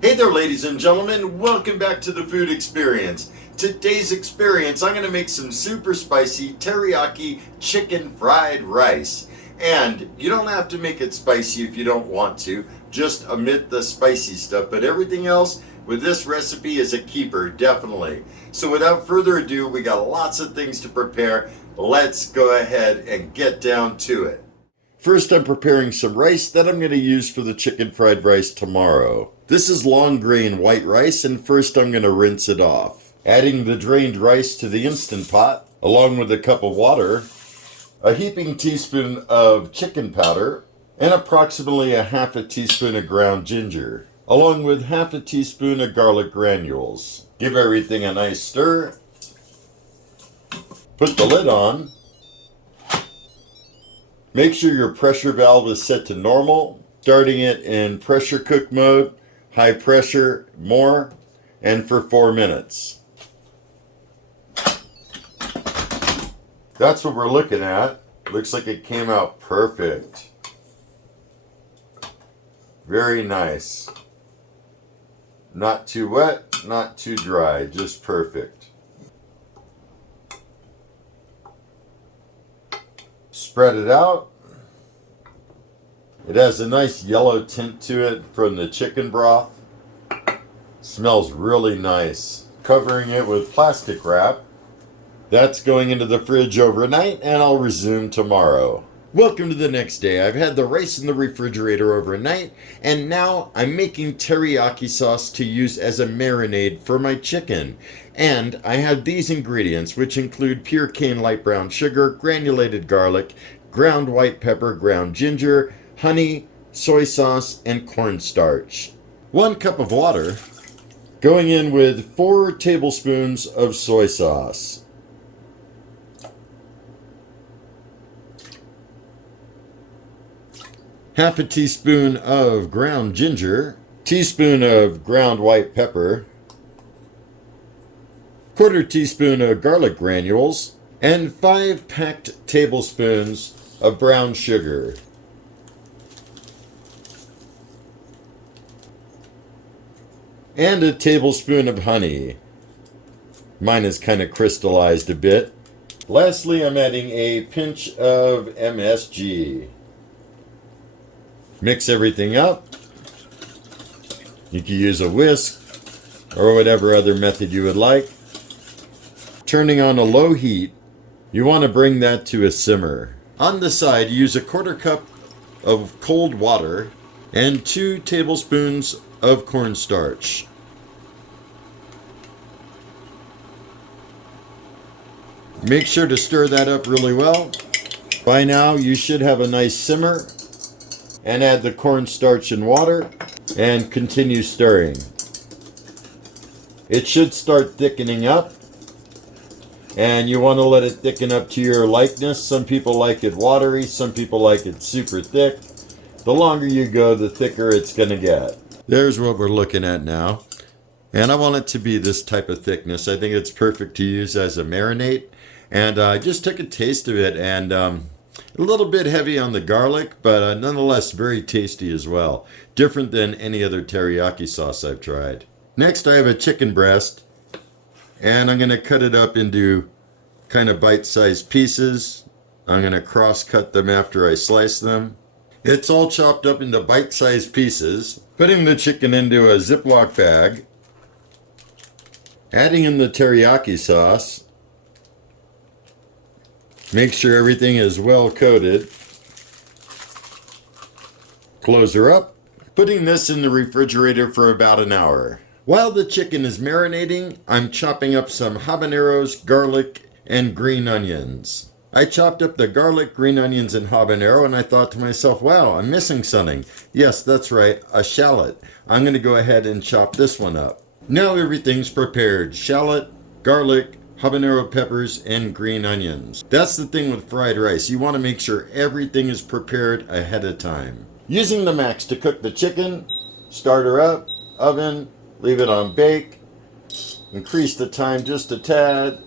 Hey there, ladies and gentlemen. Welcome back to the Food Experience. Today's experience, I'm going to make some super spicy teriyaki chicken fried rice. And you don't have to make it spicy if you don't want to. Just omit the spicy stuff. But everything else with this recipe is a keeper, definitely. So without further ado, we got lots of things to prepare. Let's go ahead and get down to it. First, I'm preparing some rice that I'm going to use for the chicken fried rice tomorrow. This is long grain white rice, and first I'm going to rinse it off. Adding the drained rice to the Instant Pot, along with a cup of water, a heaping teaspoon of chicken powder, and approximately a half a teaspoon of ground ginger, along with half a teaspoon of garlic granules. Give everything a nice stir. Put the lid on. Make sure your pressure valve is set to normal, starting it in pressure cook mode, high pressure, more, and for 4 minutes. That's what we're looking at. Looks like it came out perfect. Very nice. Not too wet, not too dry, just perfect. Spread it out. It has a nice yellow tint to it from the chicken broth. Smells really nice. Covering it with plastic wrap. That's going into the fridge overnight, and I'll resume tomorrow. Welcome to the next day. I've had the rice in the refrigerator overnight, and now I'm making teriyaki sauce to use as a marinade for my chicken. And I have these ingredients, which include pure cane light brown sugar, granulated garlic, ground white pepper, ground ginger, honey, soy sauce, and cornstarch. 1 cup of water, going in with 4 tablespoons of soy sauce. Half a teaspoon of ground ginger, teaspoon of ground white pepper, 1/4 teaspoon of garlic granules, and 5 packed tablespoons of brown sugar. And a tablespoon of honey. Mine is kind of crystallized a bit. Lastly, I'm adding a pinch of MSG. Mix everything up. You can use a whisk or whatever other method you would like. Turning on a low heat, you want to bring that to a simmer. On the side, use a 1/4 cup of cold water and 2 tablespoons of cornstarch. Make sure to stir that up really well. By now, you should have a nice simmer. And add the cornstarch and water and continue stirring. It should start thickening up, and you want to let it thicken up to your likeness. Some people like it watery, some people like it super thick. The longer you go, the thicker it's going to get. There's what we're looking at now. And I want it to be this type of thickness. I think it's perfect to use as a marinade. And I just took a taste of it, and a little bit heavy on the garlic, but nonetheless very tasty as well. Different than any other teriyaki sauce I've tried. Next, I have a chicken breast, and I'm going to cut it up into kind of bite-sized pieces. I'm going to cross-cut them after I slice them. It's all chopped up into bite-sized pieces. Putting the chicken into a Ziploc bag. Adding in the teriyaki sauce. Make sure everything is well coated. Close her up. Putting this in the refrigerator for about an hour. While the chicken is marinating, I'm chopping up some habaneros, garlic, and green onions. I chopped up the garlic, green onions, and habanero, and I thought to myself, wow, I'm missing something. Yes, that's right, a shallot. I'm going to go ahead and chop this one up. Now everything's prepared. Shallot, garlic, habanero peppers, and green onions. That's the thing with fried rice. You want to make sure everything is prepared ahead of time. Using the max to cook the chicken, start her up, oven, leave it on bake, increase the time just a tad,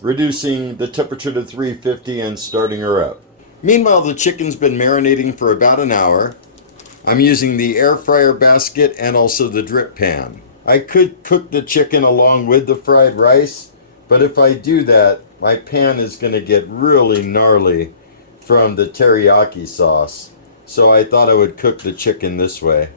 reducing the temperature to 350 and starting her up. Meanwhile, the chicken's been marinating for about an hour. I'm using the air fryer basket and also the drip pan. I could cook the chicken along with the fried rice, but if I do that, my pan is going to get really gnarly from the teriyaki sauce. So I thought I would cook the chicken this way.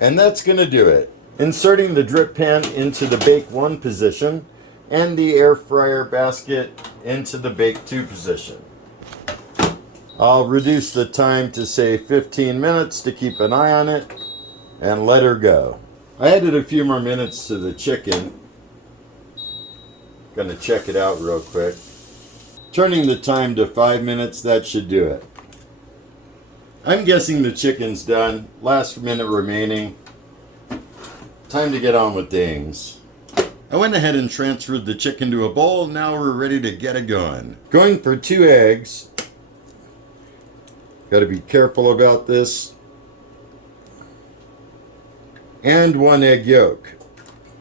And that's going to do it. Inserting the drip pan into the bake 1 position and the air fryer basket into the bake 2 position. I'll reduce the time to say 15 minutes to keep an eye on it and let her go. I added a few more minutes to the chicken. Gonna check it out real quick. Turning the time to 5 minutes, that should do it. I'm guessing the chicken's done. Last minute remaining. Time to get on with things. I went ahead and transferred the chicken to a bowl. Now we're ready to get it going. Going for 2 eggs. Got to be careful about this. And 1 egg yolk.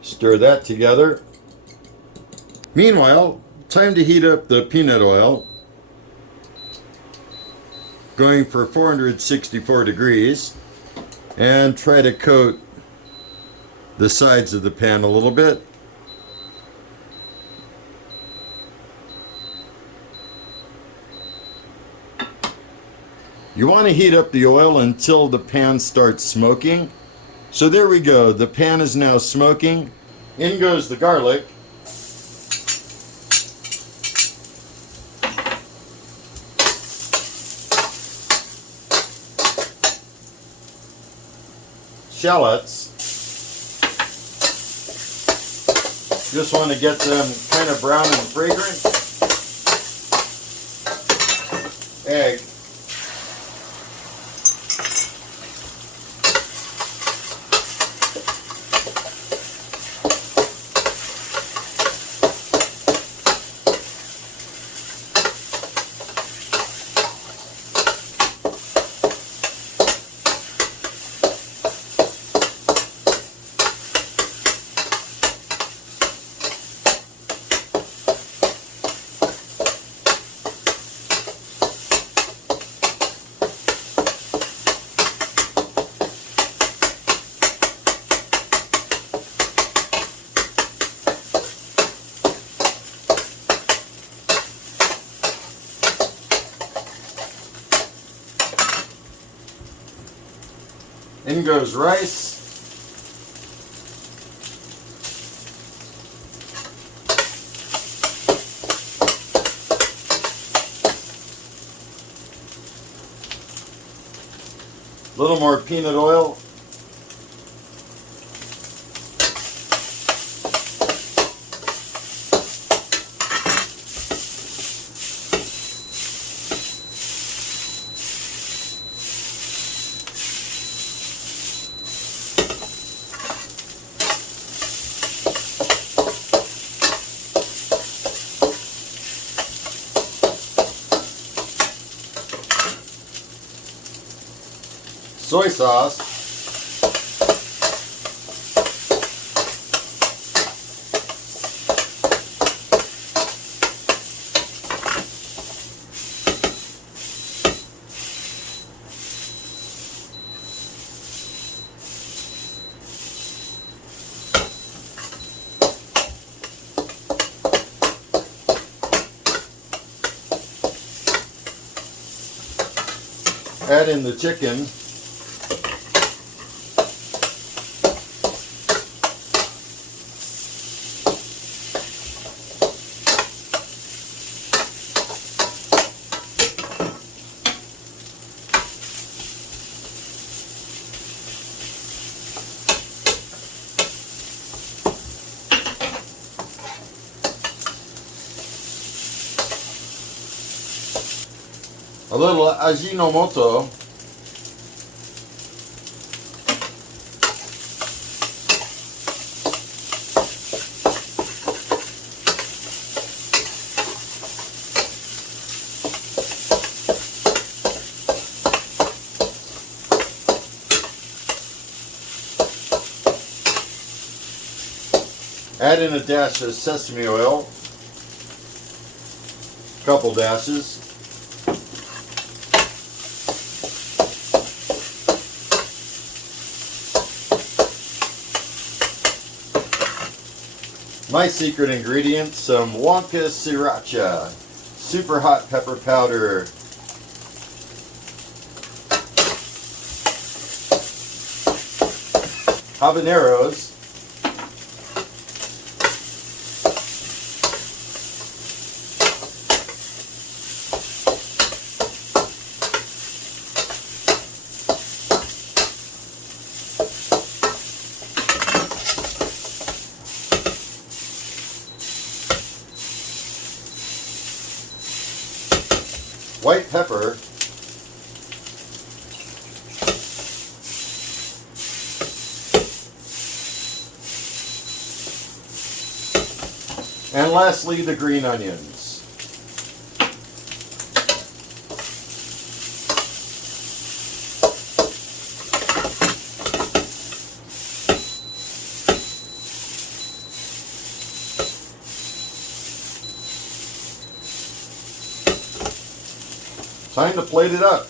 Stir that together. Meanwhile, time to heat up the peanut oil. Going for 464 degrees. And try to coat the sides of the pan a little bit. You want to heat up the oil until the pan starts smoking. So there we go. The pan is now smoking. In goes the garlic. Shallots. Just want to get them kind of brown and fragrant. Egg. In goes rice. A little more peanut oil. Soy sauce. Add in the chicken. A little Ajinomoto. Add in a dash of sesame oil, a couple dashes. My secret ingredient, some Wonka Sriracha, super hot pepper powder, habaneros, white pepper, and lastly the green onions. Time to plate it up.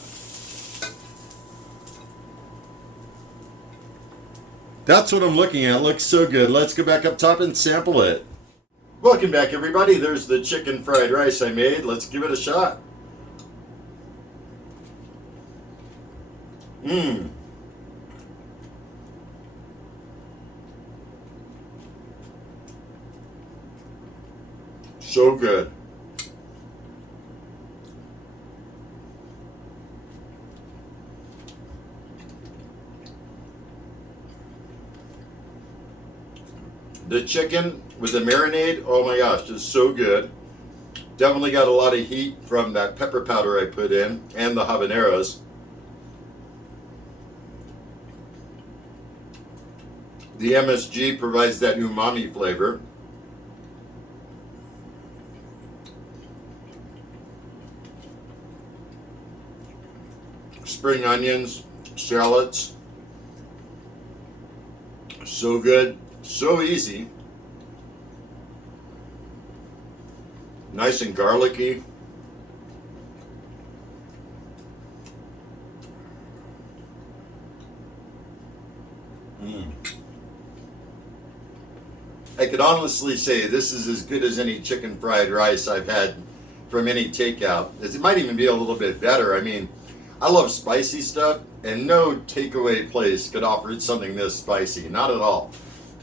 That's what I'm looking at. Looks so good. Let's go back up top and sample it. Welcome back, everybody. There's the chicken fried rice I made. Let's give it a shot. Mmm. So good. The chicken with the marinade, oh my gosh, just so good. Definitely got a lot of heat from that pepper powder I put in and the habaneros. The MSG provides that umami flavor. Spring onions, shallots. So good, so easy. Nice and garlicky. I could honestly say this is as good as any chicken fried rice I've had from any takeout. It might even be a little bit better. I mean, I love spicy stuff, and no takeaway place could offer something this spicy. Not at all.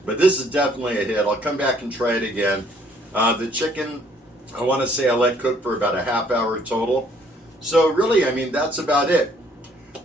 But this is definitely a hit. I'll come back and try it again. The chicken, I want to say I let cook for about a half hour total. So really, I mean, that's about it.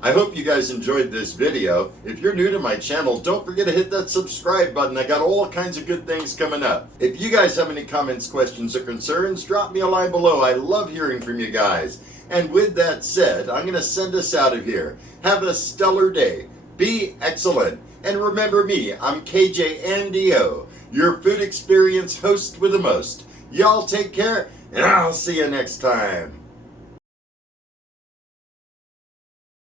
I hope you guys enjoyed this video. If you're new to my channel, don't forget to hit that subscribe button. I got all kinds of good things coming up. If you guys have any comments, questions, or concerns, drop me a line below. I love hearing from you guys. And with that said, I'm going to send us out of here. Have a stellar day. Be excellent. And remember me, I'm KJ Andio, your food experience host with the most. Y'all take care, and I'll see you next time.